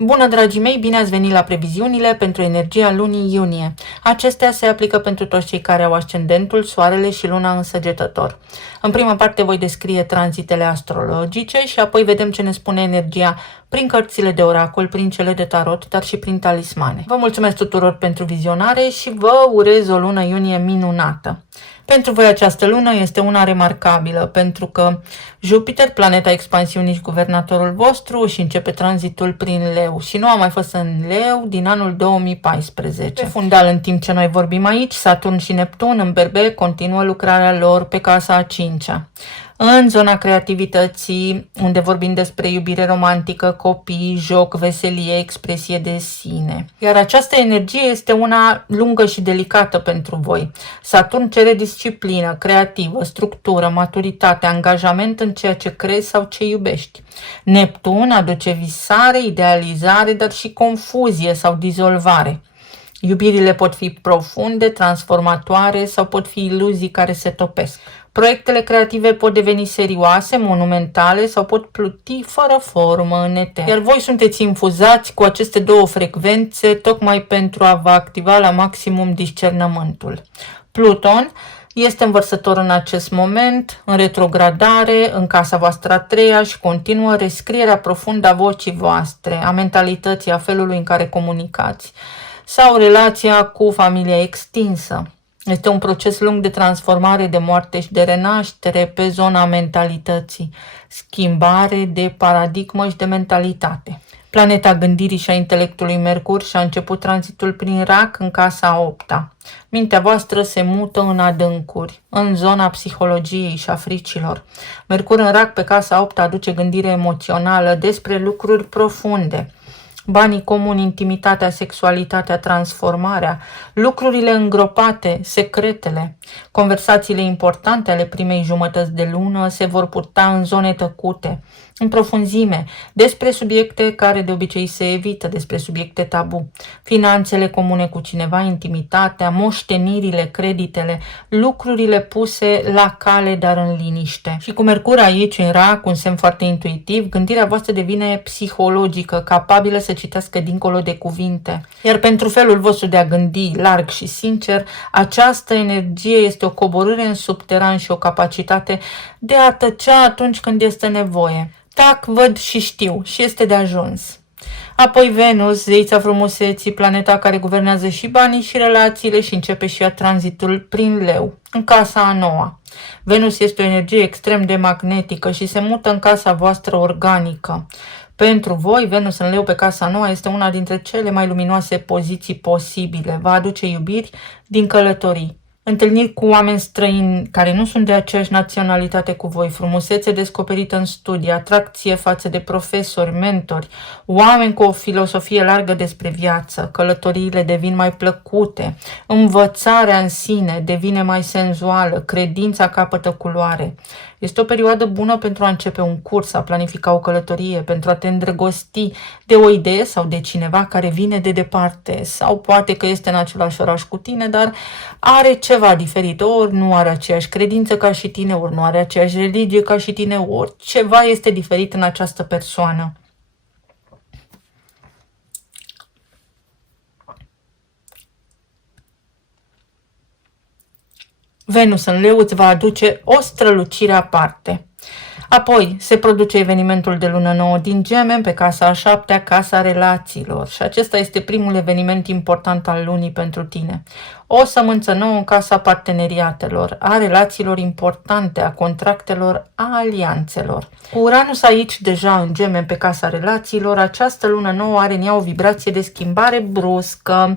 Bună, dragii mei, bine ați venit la previziunile pentru energia lunii iunie. Acestea se aplică pentru toți cei care au ascendentul, soarele și luna în Săgetător. În prima parte voi descrie tranzitele astrologice și apoi vedem ce ne spune energia prin cărțile de oracol, prin cele de tarot, dar și prin talismane. Vă mulțumesc tuturor pentru vizionare și vă urez o lună iunie minunată. Pentru voi această lună este una remarcabilă, pentru că Jupiter, planeta expansiunii și guvernatorul vostru, își începe tranzitul prin Leu și nu a mai fost în Leu din anul 2014. Pe fundal, în timp ce noi vorbim aici, Saturn și Neptun în Berbec continuă lucrarea lor pe casa a 5-a. În zona creativității, unde vorbim despre iubire romantică, copii, joc, veselie, expresie de sine. Iar această energie este una lungă și delicată pentru voi. Saturn cere disciplină, creativă, structură, maturitate, angajament în ceea ce crezi sau ce iubești. Neptun aduce visare, idealizare, dar și confuzie sau dizolvare. Iubirile pot fi profunde, transformatoare sau pot fi iluzii care se topesc. Proiectele creative pot deveni serioase, monumentale sau pot pluti fără formă în eter. Iar voi sunteți infuzați cu aceste două frecvențe tocmai pentru a vă activa la maximum discernământul. Pluton este învărsător în acest moment, în retrogradare, în casa voastră a treia și continuă rescrierea profundă a vocii voastre, a mentalității, a felului în care comunicați sau relația cu familia extinsă. Este un proces lung de transformare, de moarte și de renaștere pe zona mentalității, schimbare de paradigmă și de mentalitate. Planeta gândirii și a intelectului Mercur și-a început tranzitul prin Rac în casa a 8-a. Mintea voastră se mută în adâncuri, în zona psihologiei și a fricilor. Mercur în Rac pe casa a 8-a aduce gândire emoțională despre lucruri profunde. Banii comuni, intimitatea, sexualitatea, transformarea, lucrurile îngropate, secretele, conversațiile importante ale primei jumătăți de lună se vor purta în zone tăcute, în profunzime, despre subiecte care de obicei se evită, despre subiecte tabu, finanțele comune cu cineva, intimitatea, moștenirile, creditele, lucrurile puse la cale, dar în liniște. Și cu Mercur aici, în Rac, un semn foarte intuitiv, gândirea voastră devine psihologică, capabilă să citească dincolo de cuvinte. Iar pentru felul vostru de a gândi larg și sincer, această energie este o coborâre în subteran și o capacitate de a tăcea atunci când este nevoie. Tac, văd și știu și este de ajuns. Apoi Venus, zeița frumuseții, planeta care guvernează și banii și relațiile și începe și ea tranzitul prin Leu, în casa a 9-a. Venus este o energie extrem de magnetică și se mută în casa voastră organică. Pentru voi, Venus în Leu pe casa 9 este una dintre cele mai luminoase poziții posibile. Va aduce iubiri din călătorii, întâlniri cu oameni străini care nu sunt de aceeași naționalitate cu voi, frumusețe descoperită în studii, atracție față de profesori, mentori, oameni cu o filosofie largă despre viață, călătoriile devin mai plăcute, învățarea în sine devine mai senzuală, credința capătă culoare. Este o perioadă bună pentru a începe un curs, a planifica o călătorie, pentru a te îndrăgosti de o idee sau de cineva care vine de departe sau poate că este în același oraș cu tine, dar are ceva diferit, ori nu are aceeași credință ca și tine, ori nu are aceeași religie ca și tine, ori ceva este diferit în această persoană. Venus în Leu îți va aduce o strălucire aparte. Apoi se produce evenimentul de lună nouă din Gemeni pe casa a 7-a, casa relațiilor. Și acesta este primul eveniment important al lunii pentru tine. O sămânță nouă în casa parteneriatelor, a relațiilor importante, a contractelor, a alianțelor. Cu Uranus aici, deja în Gemeni pe casa relațiilor, această lună nouă are în ea o vibrație de schimbare bruscă.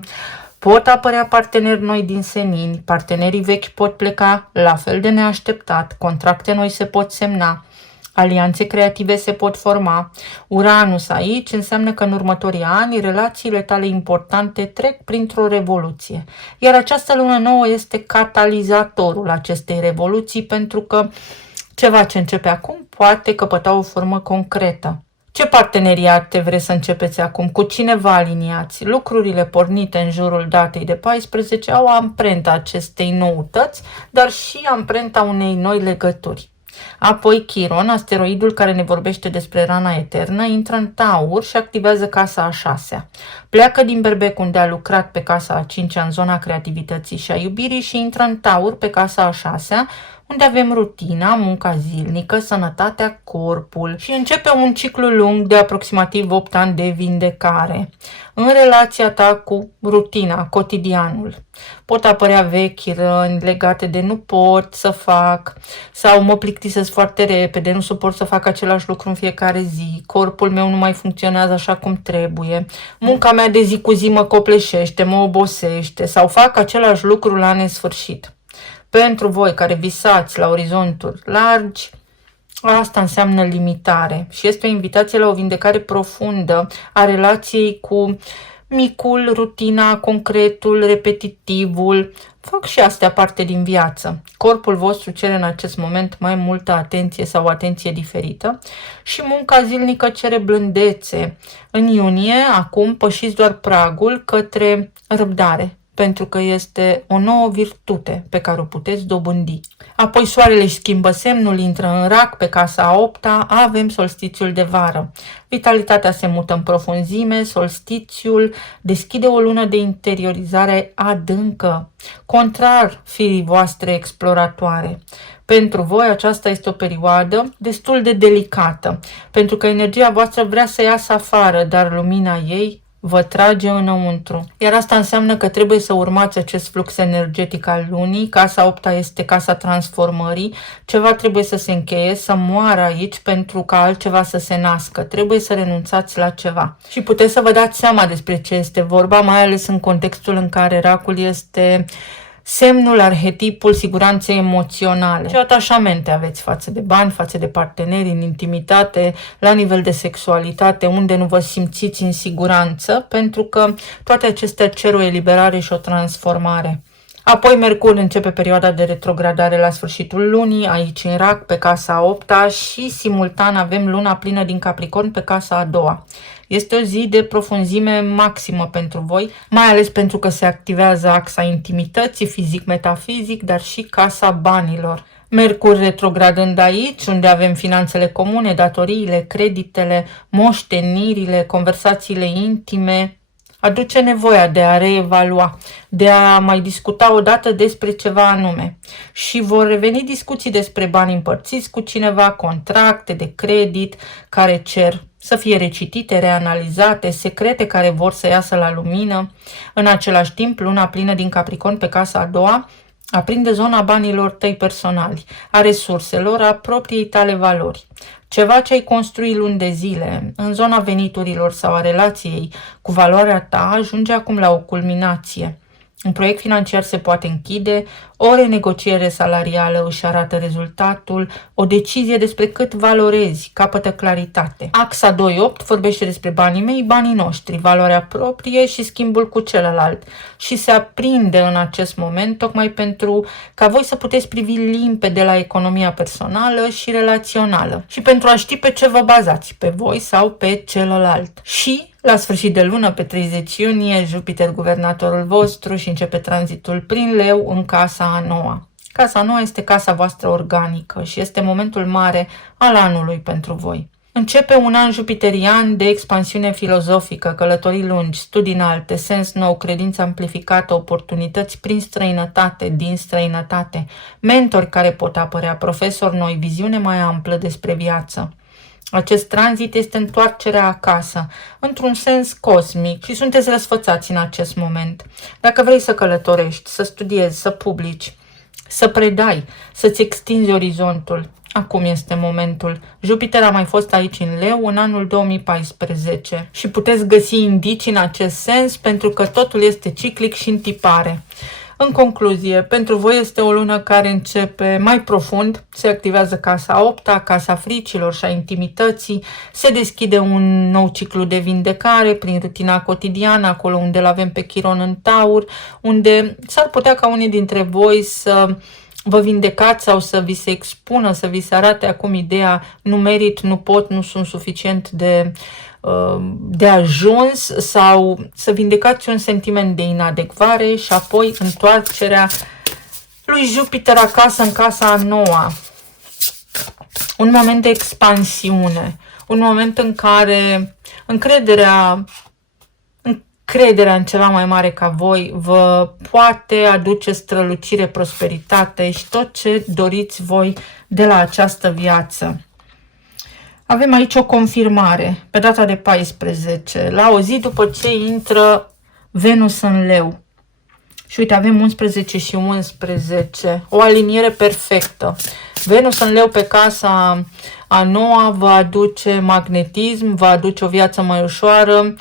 Pot apărea parteneri noi din senini, partenerii vechi pot pleca la fel de neașteptat, contracte noi se pot semna, alianțe creative se pot forma. Uranus aici înseamnă că în următorii ani relațiile tale importante trec printr-o revoluție. Iar această lună nouă este catalizatorul acestei revoluții pentru că ceva ce începe acum poate căpăta o formă concretă. Ce parteneriate vreți să începeți acum? Cu cine vă aliniați? Lucrurile pornite în jurul datei de 14 au amprenta acestei noutăți, dar și amprenta unei noi legături. Apoi Chiron, asteroidul care ne vorbește despre rana eternă, intră în Taur și activează casa a 6-a. Pleacă din Berbec, unde a lucrat pe casa a 5-a în zona creativității și a iubirii, și intră în Taur pe casa a 6-a, unde avem rutina, munca zilnică, sănătatea, corpul, și începe un ciclu lung de aproximativ 8 ani de vindecare. În relația ta cu rutina, cotidianul, pot apărea vechi răni legate de nu pot să fac, sau mă plictisesc foarte repede, nu suport să fac același lucru în fiecare zi, corpul meu nu mai funcționează așa cum trebuie, munca mea de zi cu zi mă copleșește, mă obosește, sau fac același lucru la nesfârșit. Pentru voi care visați la orizonturi largi, asta înseamnă limitare și este o invitație la o vindecare profundă a relației cu micul, rutina, concretul, repetitivul. Fac și astea parte din viață. Corpul vostru cere în acest moment mai multă atenție sau atenție diferită și munca zilnică cere blândețe. În iunie, acum, pășiți doar pragul către răbdare, pentru că este o nouă virtute pe care o puteți dobândi. Apoi soarele își schimbă semnul, intră în Rac pe casa a 8-a, avem solstițiul de vară. Vitalitatea se mută în profunzime, solstițiul deschide o lună de interiorizare adâncă, contrar firii voastre exploratoare. Pentru voi aceasta este o perioadă destul de delicată, pentru că energia voastră vrea să iasă afară, dar lumina ei vă trage înăuntru. Iar asta înseamnă că trebuie să urmați acest flux energetic al lunii. Casa 8-a este casa transformării. Ceva trebuie să se încheie, să moară aici pentru ca altceva să se nască. Trebuie să renunțați la ceva. Și puteți să vă dați seama despre ce este vorba, mai ales în contextul în care Racul este semnul, arhetipul siguranței emoționale. Ce atașamente aveți față de bani, față de parteneri, în intimitate, la nivel de sexualitate, unde nu vă simțiți în siguranță, pentru că toate acestea cer o eliberare și o transformare. Apoi Mercur începe perioada de retrogradare la sfârșitul lunii, aici în Rac, pe casa a 8-a, și simultan avem luna plină din Capricorn pe casa a 2-a. Este o zi de profunzime maximă pentru voi, mai ales pentru că se activează axa intimității, fizic-metafizic, dar și casa banilor. Mercur retrogradând aici, unde avem finanțele comune, datoriile, creditele, moștenirile, conversațiile intime, aduce nevoia de a reevalua, de a mai discuta odată despre ceva anume. Și vor reveni discuții despre bani împărțiți cu cineva, contracte de credit care cer să fie recitite, reanalizate, secrete care vor să iasă la lumină. În același timp, luna plină din Capricorn pe casa a 2-a aprinde zona banilor tăi personali, a resurselor, a propriei tale valori. Ceva ce ai construit luni de zile, în zona veniturilor sau a relației cu valoarea ta, ajunge acum la o culminație. Un proiect financiar se poate închide, o renegociere salarială își arată rezultatul, o decizie despre cât valorezi capătă claritate. Axa 2-8 vorbește despre banii mei, banii noștri, valoarea proprie și schimbul cu celălalt, și se aprinde în acest moment tocmai pentru ca voi să puteți privi limpede la economia personală și relațională și pentru a ști pe ce vă bazați, pe voi sau pe celălalt. Și la sfârșit de lună, pe 30 iunie, Jupiter, guvernatorul vostru, și începe tranzitul prin Leu în casa a 9-a. Casa a 9-a este casa voastră organică și este momentul mare al anului pentru voi. Începe un an jupiterian de expansiune filozofică, călătorii lungi, studii înalte, sens nou, credință amplificată, oportunități prin străinătate, din străinătate, mentori care pot apărea, profesori noi, viziune mai amplă despre viață. Acest tranzit este întoarcerea acasă, într-un sens cosmic, și sunteți răsfățați în acest moment. Dacă vrei să călătorești, să studiezi, să publici, să predai, să-ți extinzi orizontul, acum este momentul. Jupiter a mai fost aici în Leu în anul 2014 și puteți găsi indicii în acest sens pentru că totul este ciclic și în tipare. În concluzie, pentru voi este o lună care începe mai profund, se activează casa 8-a, casa fricilor și a intimității, se deschide un nou ciclu de vindecare prin rutina cotidiană, acolo unde îl avem pe Chiron în Taur, unde s-ar putea ca unii dintre voi să vă vindecați sau să vi se expună, să vi se arate acum ideea nu merit, nu pot, nu sunt suficient de ajuns, sau să vindecați un sentiment de inadecvare și apoi întoarcerea lui Jupiter acasă în casa a 9-a. un moment de expansiune, un moment în care încrederea în ceva mai mare ca voi vă poate aduce strălucire, prosperitate și tot ce doriți voi de la această viață. Avem aici o confirmare pe data de 14, la o zi după ce intră Venus în Leu. Și uite, avem 11 și 11, o aliniere perfectă. Venus în Leu pe casa a noua va aduce magnetism, va aduce o viață mai ușoară,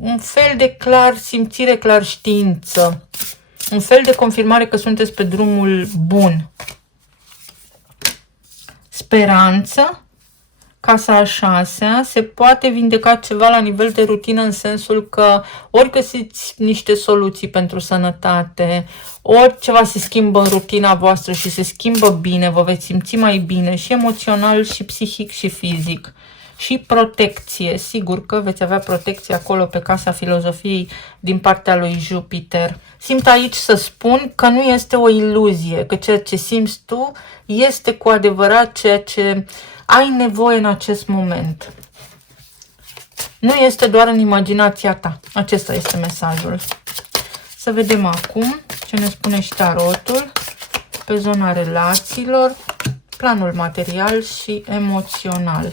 un fel de clar simțire, clar știință, un fel de confirmare că sunteți pe drumul bun. Speranță. Casa a 6-a, se poate vindeca ceva la nivel de rutină în sensul că ori găsiți niște soluții pentru sănătate, ori ceva se schimbă în rutina voastră și se schimbă bine, vă veți simți mai bine și emoțional și psihic și fizic. Și protecție, sigur că veți avea protecție acolo pe casa filozofiei din partea lui Jupiter. Simt aici să spun că nu este o iluzie, că ceea ce simți tu este cu adevărat ceea ce ai nevoie în acest moment. Nu este doar în imaginația ta. Acesta este mesajul. Să vedem acum ce ne spune și tarotul pe zona relațiilor, planul material și emoțional.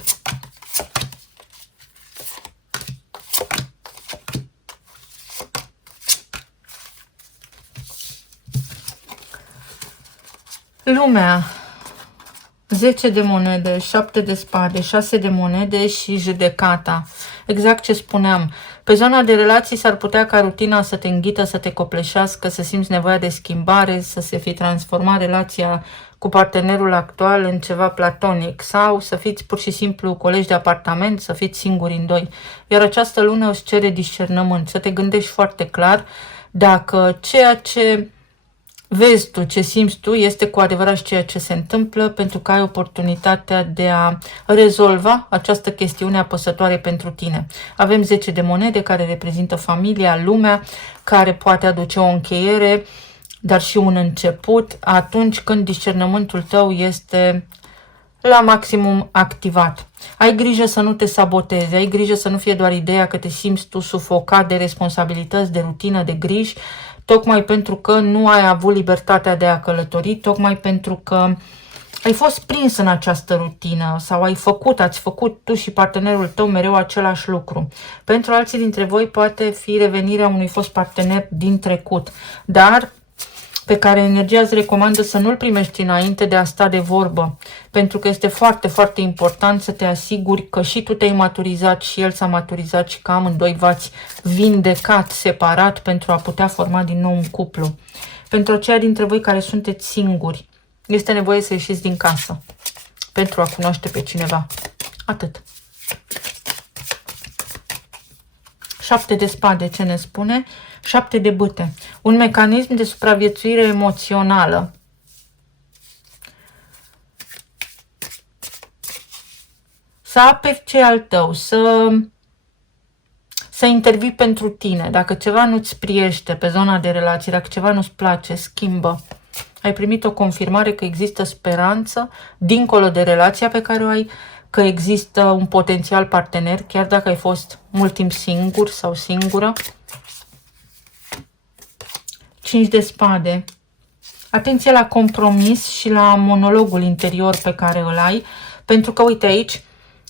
Lumea. 10 de monede, 7 de spade, 6 de monede și judecata. Exact ce spuneam. Pe zona de relații s-ar putea ca rutina să te înghită, să te copleșească, să simți nevoia de schimbare, să se fi transformat relația cu partenerul actual în ceva platonic sau să fiți pur și simplu colegi de apartament, să fiți singuri în doi. Iar această lună îți cere discernământ, să te gândești foarte clar dacă ceea ce vezi tu, ce simți tu, este cu adevărat ceea ce se întâmplă, pentru că ai oportunitatea de a rezolva această chestiune apăsătoare pentru tine. Avem 10 de monede care reprezintă familia, lumea, care poate aduce o încheiere, dar și un început, atunci când discernământul tău este la maximum activat. Ai grijă să nu te sabotezi, ai grijă să nu fie doar ideea că te simți tu sufocat de responsabilități, de rutină, de griji, tocmai pentru că nu ai avut libertatea de a călători, tocmai pentru că ai fost prins în această rutină sau ați făcut tu și partenerul tău mereu același lucru. Pentru alții dintre voi poate fi revenirea unui fost partener din trecut, dar pe care energia îți recomandă să nu-l primești înainte de a sta de vorbă, pentru că este foarte, foarte important să te asiguri că și tu te-ai maturizat și el s-a maturizat și că amândoi v-ați vindecat separat pentru a putea forma din nou un cuplu. Pentru aceia dintre voi care sunteți singuri, este nevoie să ieșiți din casă pentru a cunoaște pe cineva. Atât. 7 de spade, ce ne spune? 7 de bâte. Un mecanism de supraviețuire emoțională. Să aperi ce al tău, să intervii pentru tine. Dacă ceva nu-ți priește pe zona de relații, dacă ceva nu-ți place, schimbă. Ai primit o confirmare că există speranță dincolo de relația pe care o ai, că există un potențial partener, chiar dacă ai fost mult timp singur sau singură. 5 de spade. Atenție la compromis și la monologul interior pe care îl ai, pentru că, uite aici,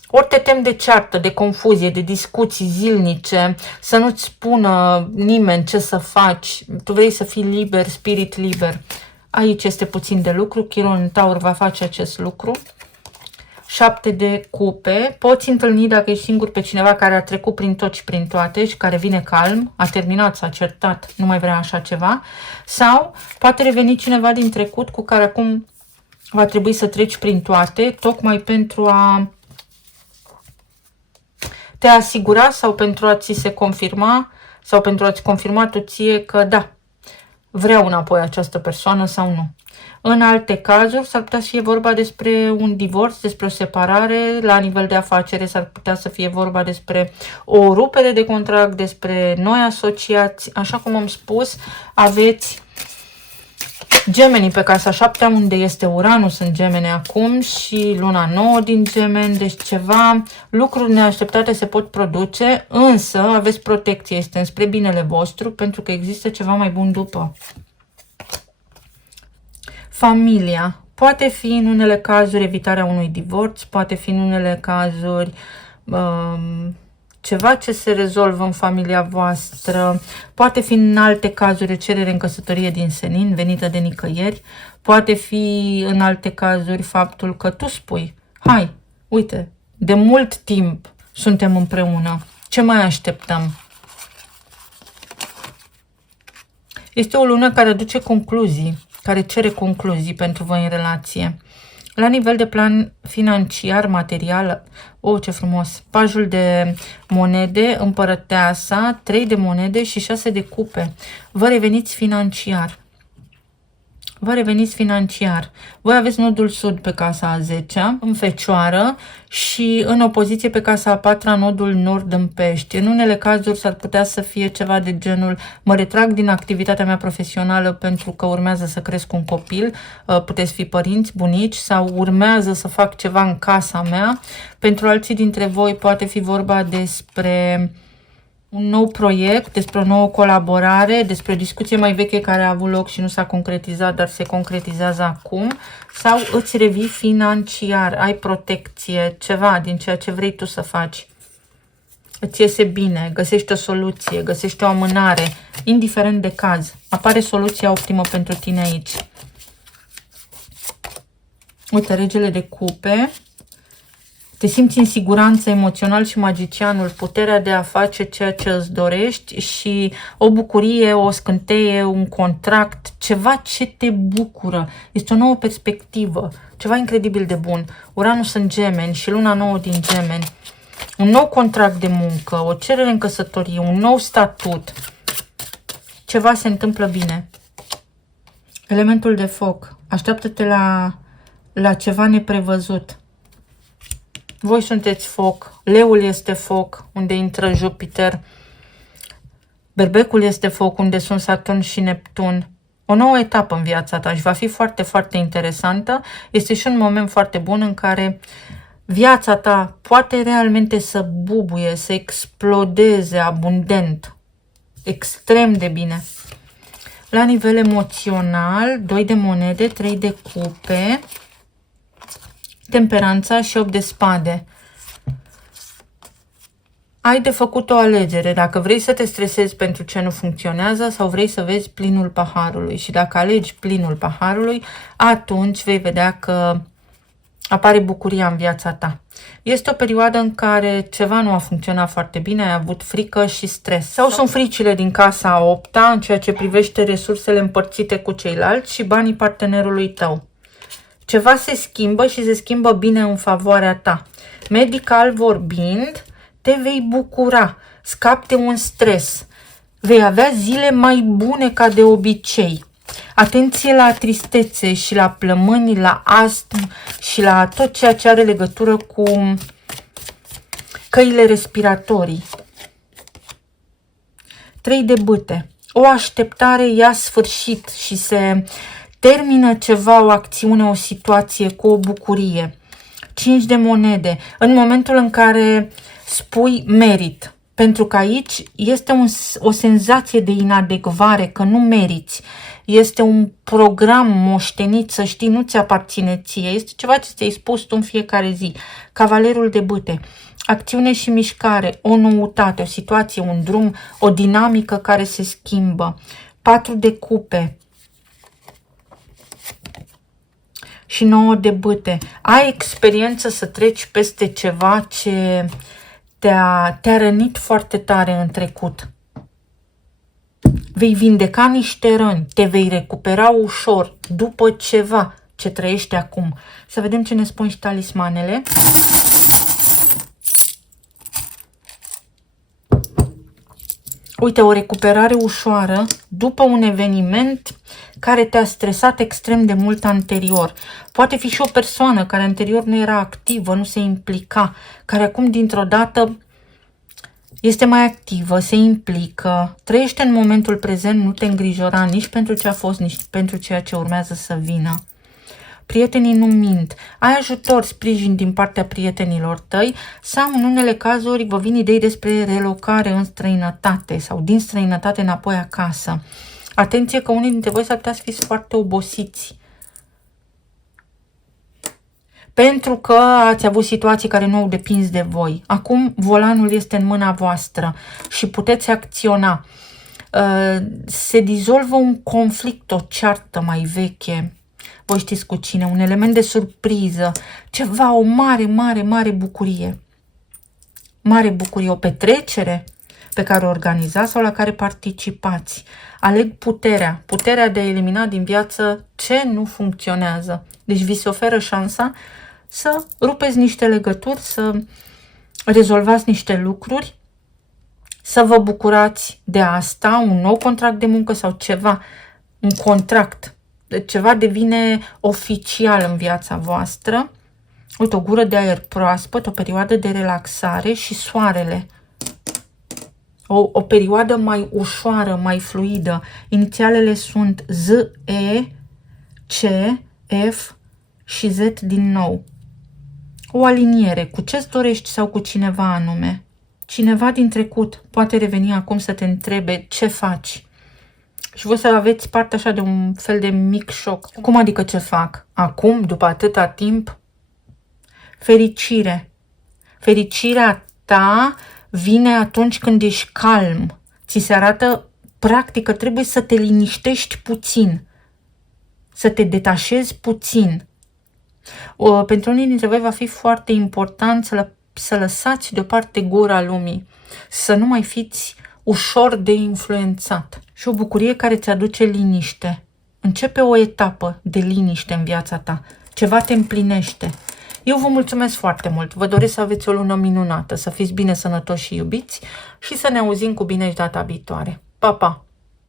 ori te temi de ceartă, de confuzie, de discuții zilnice, să nu-ți spună nimeni ce să faci, tu vrei să fii liber, spirit liber. Aici este puțin de lucru, Chiron Taur va face acest lucru. 7 de cupe, poți întâlni dacă ești singur pe cineva care a trecut prin tot și prin toate și care vine calm, a terminat, s-a certat, nu mai vrea așa ceva, sau poate reveni cineva din trecut cu care acum va trebui să treci prin toate, tocmai pentru a te asigura sau pentru a ți se confirma sau pentru a-ți confirma tu ție că da, vreau înapoi această persoană sau nu. În alte cazuri s-ar putea să fie vorba despre un divorț, despre o separare la nivel de afacere, s-ar putea să fie vorba despre o rupere de contract, despre noi asociați. Așa cum am spus, aveți Gemenii pe casa 7, unde este Uranus în Gemene acum și luna 9 din Gemeni, deci ceva lucruri neașteptate se pot produce, însă aveți protecție, este înspre binele vostru, pentru că există ceva mai bun după. Familia. Poate fi în unele cazuri evitarea unui divorț, poate fi în unele cazuri ceva ce se rezolvă în familia voastră, poate fi în alte cazuri o cerere în căsătorie din senin, venită de nicăieri, poate fi în alte cazuri faptul că tu spui, hai, uite, de mult timp suntem împreună, ce mai așteptăm? Este o lună care aduce concluzii, care cere concluzii pentru voi în relație. La nivel de plan financiar, material, ce frumos, pajul de monede, împărăteasa, 3 de monede și 6 de cupe. Vă reveniți financiar. Vă reveniți financiar. Voi aveți nodul sud pe casa a 10-a, în Fecioară, și în opoziție pe casa a 4-a, nodul nord în Pești. În unele cazuri s-ar putea să fie ceva de genul, mă retrag din activitatea mea profesională pentru că urmează să cresc un copil, puteți fi părinți, bunici, sau urmează să fac ceva în casa mea. Pentru alții dintre voi poate fi vorba despre un nou proiect, despre o nouă colaborare, despre o discuție mai veche care a avut loc și nu s-a concretizat, dar se concretizează acum, sau îți revii financiar, ai protecție, ceva din ceea ce vrei tu să faci. Îți iese bine, găsești o soluție, găsești o amânare, indiferent de caz. Apare soluția optimă pentru tine aici. Uite, regele de cupe. Te simți în siguranță emoțional și magicianul, puterea de a face ceea ce îți dorești și o bucurie, o scânteie, un contract, ceva ce te bucură. Este o nouă perspectivă, ceva incredibil de bun. Uranus în Gemeni și luna 9 din Gemeni. Un nou contract de muncă, o cerere în căsătorie, un nou statut. Ceva se întâmplă bine. Elementul de foc. Așteaptă-te la ceva neprevăzut. Voi sunteți foc, leul este foc, unde intră Jupiter, berbecul este foc, unde sunt Saturn și Neptun. O nouă etapă în viața ta și va fi foarte, foarte interesantă. Este și un moment foarte bun în care viața ta poate realmente să bubuie, să explodeze abundent, extrem de bine. La nivel emoțional, 2 de monede, 3 de cupe, temperanța și 8 de spade. Ai de făcut o alegere, dacă vrei să te stresezi pentru ce nu funcționează sau vrei să vezi plinul paharului. Și dacă alegi plinul paharului, atunci vei vedea că apare bucuria în viața ta. Este o perioadă în care ceva nu a funcționat foarte bine, ai avut frică și stres. Sau sunt fricile din casa a 8-a în ceea ce privește resursele împărțite cu ceilalți și banii partenerului tău. Ceva se schimbă și se schimbă bine în favoarea ta. Medical vorbind, te vei bucura, scapi de un stres. Vei avea zile mai bune ca de obicei. Atenție la tristețe și la plămâni, la astm și la tot ceea ce are legătură cu căile respiratorii. 3 de bâte. O așteptare ia sfârșit și se termină ceva, o acțiune, o situație cu o bucurie. 5 de monede. În momentul în care spui merit. Pentru că aici este o senzație de inadecvare, că nu meriți. Este un program moștenit, să știi, nu ți aparține ție. Este ceva ce ți-ai spus tu în fiecare zi. Cavalerul de bâte. Acțiune și mișcare, o noutate, o situație, un drum, o dinamică care se schimbă. 4 de cupe. Și 9 de bâte. Ai experiență să treci peste ceva ce te-a rănit foarte tare în trecut. Vei vindeca niște răni, te vei recupera ușor după ceva ce trăiești acum. Să vedem ce ne spun și talismanele. Uite, o recuperare ușoară după un eveniment care te-a stresat extrem de mult anterior. Poate fi și o persoană care anterior nu era activă, nu se implica, care acum dintr-o dată este mai activă, se implică, trăiește în momentul prezent, nu te îngrijora nici pentru ce a fost, nici pentru ceea ce urmează să vină. Prietenii nu mint. Ai ajutor, sprijin din partea prietenilor tăi sau în unele cazuri vă vin idei despre relocare în străinătate sau din străinătate înapoi acasă. Atenție că unii dintre voi s-ar putea să fiți foarte obosiți. Pentru că ați avut situații care nu au depins de voi. Acum volanul este în mâna voastră și puteți acționa. Se dizolvă un conflict, o ceartă mai veche. Voi știți cu cine, un element de surpriză, ceva, o mare bucurie. Mare bucurie, o petrecere pe care o organizați sau la care participați. Aleg puterea de a elimina din viață ce nu funcționează. Deci vi se oferă șansa să rupeți niște legături, să rezolvați niște lucruri, să vă bucurați de asta, un nou contract de muncă sau ceva, un contract. Ceva devine oficial în viața voastră. Uite, o gură de aer proaspăt, o perioadă de relaxare și soarele. O perioadă mai ușoară, mai fluidă. Inițialele sunt Z, E, C, F și Z din nou. O aliniere. Cu ce-ți dorești sau cu cineva anume? Cineva din trecut poate reveni acum să te întrebe ce faci. Și voi să aveți parte așa de un fel de mic șoc. Cum adică ce fac? Acum, după atâta timp? Fericire. Fericirea ta vine atunci când ești calm. Ți se arată practic că trebuie să te liniștești puțin. Să te detașezi puțin. Pentru unii dintre voi va fi foarte important să lăsați deoparte gura lumii. Să nu mai fiți ușor de influențat. Și o bucurie care ți aduce liniște. Începe o etapă de liniște în viața ta. Ceva te împlinește. Eu vă mulțumesc foarte mult. Vă doresc să aveți o lună minunată, să fiți bine, sănătoși și iubiți și să ne auzim cu bine și data viitoare. Pa, pa!